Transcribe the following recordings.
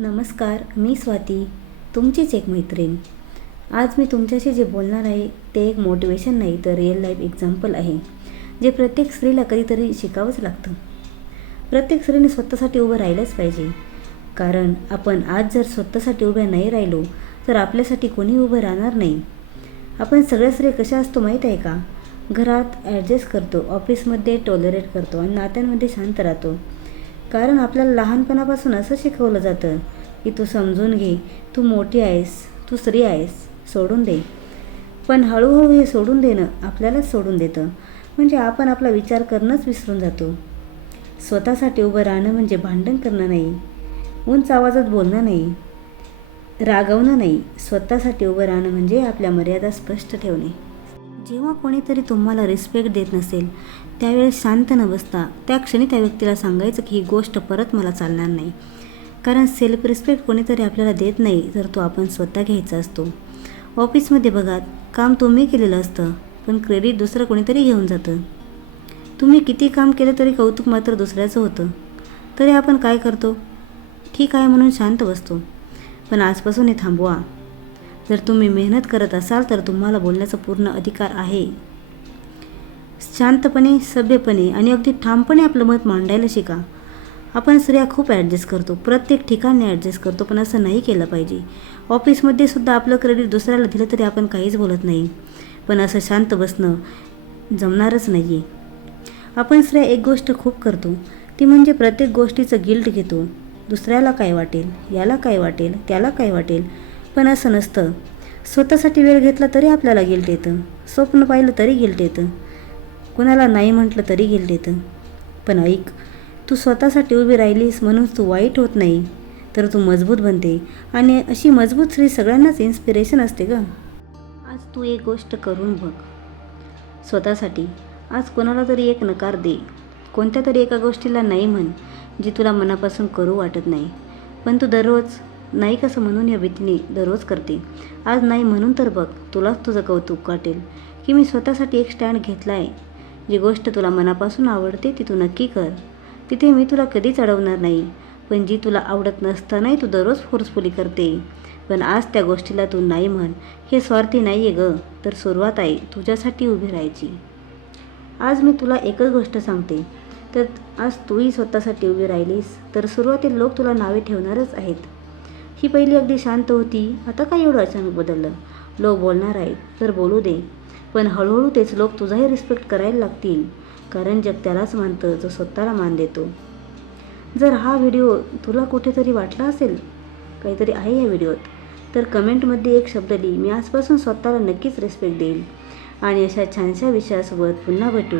नमस्कार मी स्वाती तुमचीच एक मैत्रीण. आज मी तुमच्याशी जे बोलणार आहे ते एक मोटिवेशन नाही तर रिअल लाईफ एक्झाम्पल आहे जे प्रत्येक स्त्रीला कधीतरी शिकावंच लागतं. प्रत्येक स्त्रीने स्वतःसाठी उभं राहिलंच पाहिजे. कारण आपण आज जर स्वतःसाठी उभ्या नाही राहिलो तर आपल्यासाठी कोणी उभं राहणार नाही. आपण सगळ्या स्त्री कशा असतो माहीत आहे का? घरात ॲडजस्ट करतो ऑफिसमध्ये टॉलरेट करतो आणि नात्यांमध्ये शांत राहतो. कारण आपल्याला लहानपणापासून असं शिकवलं जातं की तू समजून घे तू मोठी आहेस तू स्त्री आहेस सोडून दे. पण हळूहळू हे सोडून देणं आपल्यालाच सोडून देतं. म्हणजे आपण आपला विचार करणंच विसरून जातो. स्वतःसाठी उभं राहणं म्हणजे भांडण करणं नाही. उंच आवाजात बोलणं नाही. रागवणं नाही. स्वतःसाठी उभं राहणं म्हणजे आपल्या मर्यादा स्पष्ट ठेवणे. जेव्हा कोणीतरी तुम्हाला रिस्पेक्ट देत नसेल त्यावेळेस शांत न बसता त्या क्षणी त्या व्यक्तीला सांगायचं की ही गोष्ट परत मला चालणार नाही. कारण सेल्फ रिस्पेक्ट कोणीतरी आपल्याला देत नाही तर तो आपण स्वतः घ्यायचा असतो. ऑफिसमध्ये बघा काम तुम्ही केलेलं असतं पण क्रेडिट दुसरं कोणीतरी घेऊन जातं. तुम्ही किती काम केलं तरी कौतुक मात्र दुसऱ्याचं होतं. तरी आपण काय करतो? ठीक आहे म्हणून शांत बसतो. पण आजपासून हे थांबवा. जर तुम्ही मेहनत करत असाल तर तुम्हाला बोलण्याचा पूर्ण अधिकार आहे. शांतपणे सभ्यपणे आणि अगदी ठामपणे आपलं मत मांडायला शिका. आपण स्त्रिया खूप ॲडजस्ट करतो. प्रत्येक ठिकाणी ॲडजस्ट करतो पण असं नाही केलं पाहिजे. ऑफिसमध्ये सुद्धा आपलं क्रेडिट दुसऱ्याला दिलं तरी आपण काहीच बोलत नाही. पण असं शांत बसणं जमणारच नाही आहे आपण स्त्रिया एक गोष्ट खूप करतो. ती म्हणजे प्रत्येक गोष्टीचं गिल्ट घेतो. दुसऱ्याला काय वाटेल? याला काय वाटेल? त्याला काय वाटेल? पण असं नसतं. स्वतःसाठी वेळ घेतला तरी आपल्याला गिल्ट येतं. स्वप्न पाहिलं तरी गिल्ट येतं. कुणाला नाही म्हटलं तरी गिल्ट येतं. पण ऐक तू स्वतःसाठी उभी राहिलीस म्हणून तू वाईट होत नाही तर तू मजबूत बनते. आणि अशी मजबूत स्त्री सगळ्यांनाच इन्स्पिरेशन असते ग. आज तू एक गोष्ट करून बघ. स्वतःसाठी. आज कोणाला तरी एक नकार दे. कोणत्या तरी एका गोष्टीला नाही म्हण जी तुला मनापासून करू वाटत नाही. पण तू दररोज नाही कसं म्हणून या भीतीने दररोज करते. आज नाही म्हणून तर बघ तुलाच तुझं कौतुक वाटेल की मी स्वतःसाठी एक स्टँड घेतला आहे जी गोष्ट तुला मनापासून आवडते ती तू नक्की कर. तिथे मी तुला कधीच अडवणार नाही पण जी तुला आवडत नसतानाही तू दररोज फोर्सफुली करते. पण आज त्या गोष्टीला तू नाही म्हण हे स्वार्थी नाही आहे ग तर सुरुवात आहे तुझ्यासाठी उभी राहायची. आज मी तुला एकच गोष्ट सांगते तर आज तूही स्वतःसाठी उभी राहिलीस तर सुरुवातील लोक तुला नावे ठेवणारच आहेत. ही पहिली अगदी शांत होती. आता काय एवढं अचानक बदललं? लोक बोलणार आहेत. तर बोलू दे. पण हळूहळू तेच लोक तुझाही रिस्पेक्ट करायला लागतील. कारण जग त्यालाच मानतं जो स्वतःला मान देतो. जर हा व्हिडिओ तुला कुठेतरी वाटला असेल काहीतरी आहे या व्हिडिओत तर कमेंटमध्ये एक शब्द लिही. मी आजपासून स्वतःला नक्कीच रिस्पेक्ट देईल. आणि अशा छानशा विषयासोबत पुन्हा भेटू.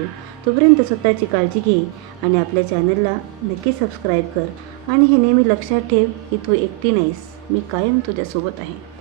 तोपर्यंत स्वतःची काळजी घे आणि आपल्या चॅनलला नक्की सबस्क्राईब कर. आणि हे नेहमी लक्षात ठेव की तू एकटी नाहीस. मी कायम तुझ्यासोबत आहे.